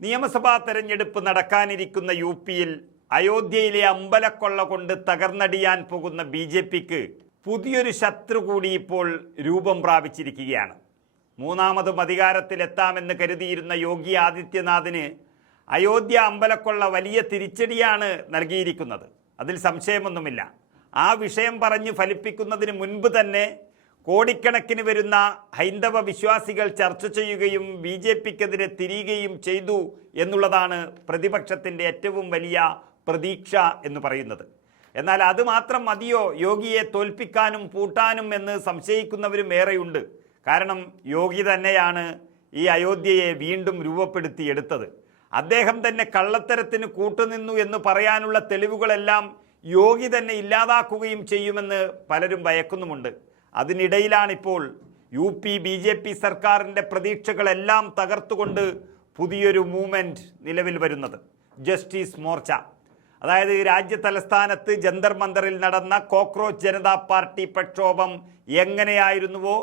നിയമസഭാ തെരഞ്ഞെടുപ്പ് നടക്കാനിരിക്കുന്ന യു പിയിൽ അയോധ്യയിലെ അമ്പലക്കൊള്ള കൊണ്ട് തകർന്നടിയാൻ പോകുന്ന BJPക്ക് പുതിയൊരു ശത്രു കൂടി ഇപ്പോൾ രൂപം പ്രാപിച്ചിരിക്കുകയാണ്. മൂന്നാമതും അധികാരത്തിലെത്താമെന്ന് കരുതിയിരുന്ന യോഗി ആദിത്യനാഥിന് അയോധ്യ അമ്പലക്കൊള്ള വലിയ തിരിച്ചടിയാണ് നൽകിയിരിക്കുന്നത്. അതിൽ സംശയമൊന്നുമില്ല. ആ വിഷയം പറഞ്ഞ് ഫലിപ്പിക്കുന്നതിന് മുൻപ് തന്നെ കോടിക്കണക്കിന് വരുന്ന ഹൈന്ദവ വിശ്വാസികൾ ചർച്ച ചെയ്യുകയും BJPക്കെതിരെ തിരിയുകയും ചെയ്തു എന്നുള്ളതാണ് പ്രതിപക്ഷത്തിൻ്റെ ഏറ്റവും വലിയ പ്രതീക്ഷ എന്ന് പറയുന്നത്. എന്നാൽ അത് മാത്രം മതിയോ യോഗിയെ തോൽപ്പിക്കാനും പൂട്ടാനും എന്ന് സംശയിക്കുന്നവരും ഏറെയുണ്ട്. കാരണം യോഗി തന്നെയാണ് ഈ അയോധ്യയെ വീണ്ടും രൂപപ്പെടുത്തിയെടുത്തത്. അദ്ദേഹം തന്നെ കള്ളത്തരത്തിന് കൂട്ടുനിന്നു എന്ന് പറയാനുള്ള തെളിവുകളെല്ലാം യോഗി തന്നെ ഇല്ലാതാക്കുകയും ചെയ്യുമെന്ന് പലരും ഭയക്കുന്നുമുണ്ട്. അതിനിടയിലാണിപ്പോൾ UP BJP സർക്കാരിൻ്റെ പ്രതീക്ഷകളെല്ലാം തകർത്തുകൊണ്ട് പുതിയൊരു മൂവ്മെൻറ്റ് നിലവിൽ വരുന്നത്. ജസ്റ്റിസ് മോർച്ച, അതായത് രാജ്യ തലസ്ഥാനത്ത് ജന്തർ മന്ദറിൽ നടന്ന കോക്രോച്ച് ജനതാ പാർട്ടി പ്രക്ഷോഭം എങ്ങനെയായിരുന്നുവോ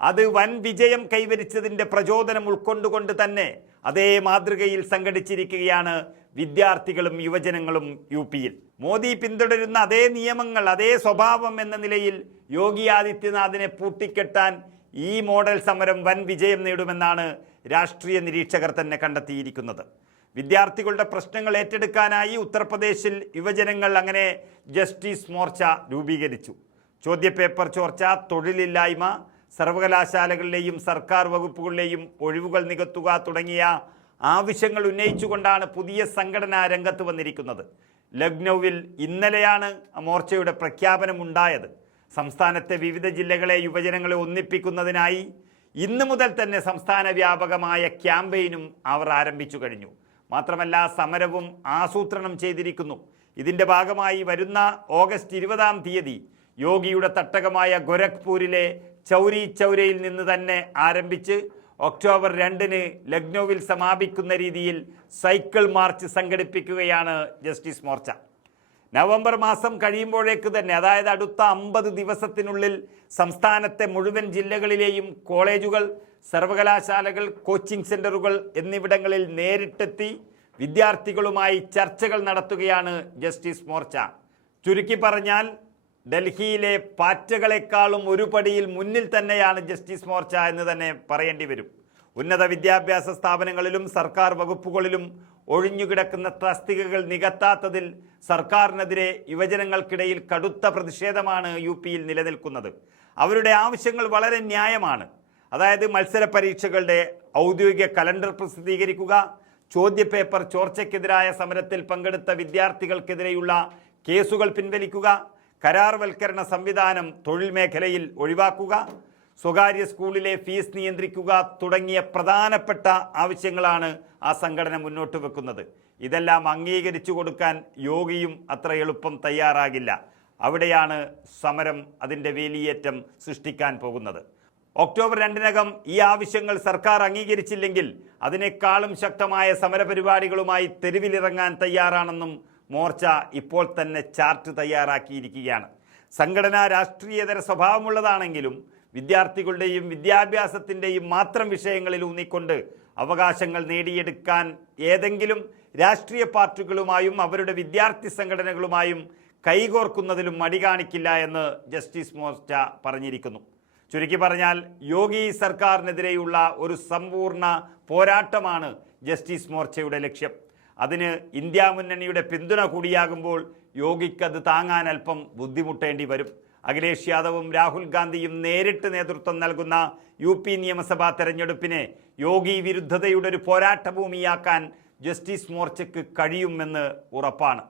അത് വൻ വിജയം കൈവരിച്ചതിൻ്റെ പ്രചോദനം ഉൾക്കൊണ്ടുകൊണ്ട് തന്നെ അതേ മാതൃകയിൽ സംഘടിച്ചിരിക്കുകയാണ് വിദ്യാർത്ഥികളും യുവജനങ്ങളും UPയിൽ. മോദി പിന്തുടരുന്ന അതേ നിയമങ്ങൾ, അതേ സ്വഭാവം എന്ന നിലയിൽ യോഗി ആദിത്യനാഥിനെ പൂട്ടിക്കെട്ടാൻ ഈ മോഡൽ സമരം വൻ വിജയം നേടുമെന്നാണ് രാഷ്ട്രീയ നിരീക്ഷകർ തന്നെ കണ്ടെത്തിയിരിക്കുന്നത്. വിദ്യാർത്ഥികളുടെ പ്രശ്നങ്ങൾ ഏറ്റെടുക്കാനായി ഉത്തർപ്രദേശിൽ യുവജനങ്ങൾ അങ്ങനെ ജസ്റ്റിസ് മോർച്ച രൂപീകരിച്ചു. ചോദ്യപേപ്പർ ചോർച്ച, തൊഴിലില്ലായ്മ, സർവകലാശാലകളിലെയും സർക്കാർ വകുപ്പുകളിലെയും ഒഴിവുകൾ നികത്തുക തുടങ്ങിയ ആവശ്യങ്ങൾ ഉന്നയിച്ചുകൊണ്ടാണ് പുതിയ സംഘടന രംഗത്ത് വന്നിരിക്കുന്നത്. ലക്നൌവിൽ ഇന്നലെയാണ് മോർച്ചയുടെ പ്രഖ്യാപനമുണ്ടായത്. സംസ്ഥാനത്തെ വിവിധ ജില്ലകളെ യുവജനങ്ങളെ ഒന്നിപ്പിക്കുന്നതിനായി ഇന്നു മുതൽ തന്നെ സംസ്ഥാന വ്യാപകമായ ക്യാമ്പയിനും അവർ ആരംഭിച്ചു കഴിഞ്ഞു. മാത്രമല്ല സമരവും ആസൂത്രണം ചെയ്തിരിക്കുന്നു. ഇതിൻ്റെ ഭാഗമായി വരുന്ന ഓഗസ്റ്റ് 20-ാം തീയതി യോഗിയുടെ തട്ടകമായ ഗോരഖ്പൂരിലെ ചൗരി ചൗരയിൽ നിന്ന് തന്നെ ആരംഭിച്ച് ഒക്ടോബർ 2-ന് ലക്നൌവിൽ സമാപിക്കുന്ന രീതിയിൽ സൈക്കിൾ മാർച്ച് സംഘടിപ്പിക്കുകയാണ് ജസ്റ്റിസ് മോർച്ച. നവംബർ മാസം കഴിയുമ്പോഴേക്ക് തന്നെ, അതായത് അടുത്ത 50 ദിവസത്തിനുള്ളിൽ സംസ്ഥാനത്തെ മുഴുവൻ ജില്ലകളിലെയും കോളേജുകൾ, സർവകലാശാലകൾ, കോച്ചിങ് സെൻ്ററുകൾ എന്നിവിടങ്ങളിൽ നേരിട്ടെത്തി വിദ്യാർത്ഥികളുമായി ചർച്ചകൾ നടത്തുകയാണ് ജസ്റ്റിസ് മോർച്ച. ചുരുക്കി പറഞ്ഞാൽ ഡൽഹിയിലെ പാറ്റകളെക്കാളും ഒരു പടിയിൽ മുന്നിൽ തന്നെയാണ് ജസ്റ്റിസ് മോർച്ച എന്ന് തന്നെ പറയേണ്ടി വരും. ഉന്നത വിദ്യാഭ്യാസ സ്ഥാപനങ്ങളിലും സർക്കാർ വകുപ്പുകളിലും ഒഴിഞ്ഞുകിടക്കുന്ന തസ്തികകൾ നികത്താത്തതിൽ സർക്കാരിനെതിരെ യുവജനങ്ങൾക്കിടയിൽ കടുത്ത പ്രതിഷേധമാണ് UPയിൽ നിലനിൽക്കുന്നത്. അവരുടെ ആവശ്യങ്ങൾ വളരെ ന്യായമാണ്. അതായത് മത്സര പരീക്ഷകളുടെ ഔദ്യോഗിക കലണ്ടർ പ്രസിദ്ധീകരിക്കുക, ചോദ്യപേപ്പർ ചോർച്ചയ്ക്കെതിരായ സമരത്തിൽ പങ്കെടുത്ത വിദ്യാർത്ഥികൾക്കെതിരെയുള്ള കേസുകൾ പിൻവലിക്കുക, കരാർവൽക്കരണ സംവിധാനം തൊഴിൽ മേഖലയിൽ ഒഴിവാക്കുക, സ്വകാര്യ സ്കൂളിലെ ഫീസ് നിയന്ത്രിക്കുക തുടങ്ങിയ പ്രധാനപ്പെട്ട ആവശ്യങ്ങളാണ് ആ സംഘടന മുന്നോട്ട് വെക്കുന്നത്. ഇതെല്ലാം അംഗീകരിച്ചു കൊടുക്കാൻ യോഗിയും അത്ര എളുപ്പം തയ്യാറാകില്ല. അവിടെയാണ് സമരം അതിൻ്റെ വേലിയേറ്റം സൃഷ്ടിക്കാൻ പോകുന്നത്. ഒക്ടോബർ 2-നകം ഈ ആവശ്യങ്ങൾ സർക്കാർ അംഗീകരിച്ചില്ലെങ്കിൽ അതിനേക്കാളും ശക്തമായ സമരപരിപാടികളുമായി തെരുവിലിറങ്ങാൻ തയ്യാറാണെന്നും മോർച്ച ഇപ്പോൾ തന്നെ ചാർട്ട് തയ്യാറാക്കിയിരിക്കുകയാണ്. സംഘടന രാഷ്ട്രീയതര സ്വഭാവമുള്ളതാണെങ്കിലും വിദ്യാർത്ഥികളുടെയും വിദ്യാഭ്യാസത്തിൻ്റെയും മാത്രം വിഷയങ്ങളിൽ ഊന്നിക്കൊണ്ട് അവകാശങ്ങൾ നേടിയെടുക്കാൻ ഏതെങ്കിലും രാഷ്ട്രീയ പാർട്ടികളുമായും അവരുടെ വിദ്യാർത്ഥി സംഘടനകളുമായും കൈകോർക്കുന്നതിലും മടി കാണിക്കില്ല എന്ന് ജസ്റ്റിസ് മോർച്ച പറഞ്ഞിരിക്കുന്നു. ചുരുക്കി പറഞ്ഞാൽ യോഗി സർക്കാരിനെതിരെയുള്ള ഒരു സമ്പൂർണ്ണ പോരാട്ടമാണ് ജസ്റ്റിസ് മോർച്ചയുടെ ലക്ഷ്യം. അതിന് ഇന്ത്യ മുന്നണിയുടെ പിന്തുണ കൂടിയാകുമ്പോൾ യോഗിക്കത് താങ്ങാൻ അല്പം ബുദ്ധിമുട്ടേണ്ടി വരും. അഖിലേഷ് യാദവും രാഹുൽ ഗാന്ധിയും നേരിട്ട് നേതൃത്വം നൽകുന്ന UP നിയമസഭാ തെരഞ്ഞെടുപ്പിനെ യോഗി വിരുദ്ധതയുടെ ഒരു പോരാട്ടഭൂമിയാക്കാൻ ജസ്റ്റിസ് മോർച്ചയ്ക്ക് കഴിയുമെന്ന് ഉറപ്പാണ്.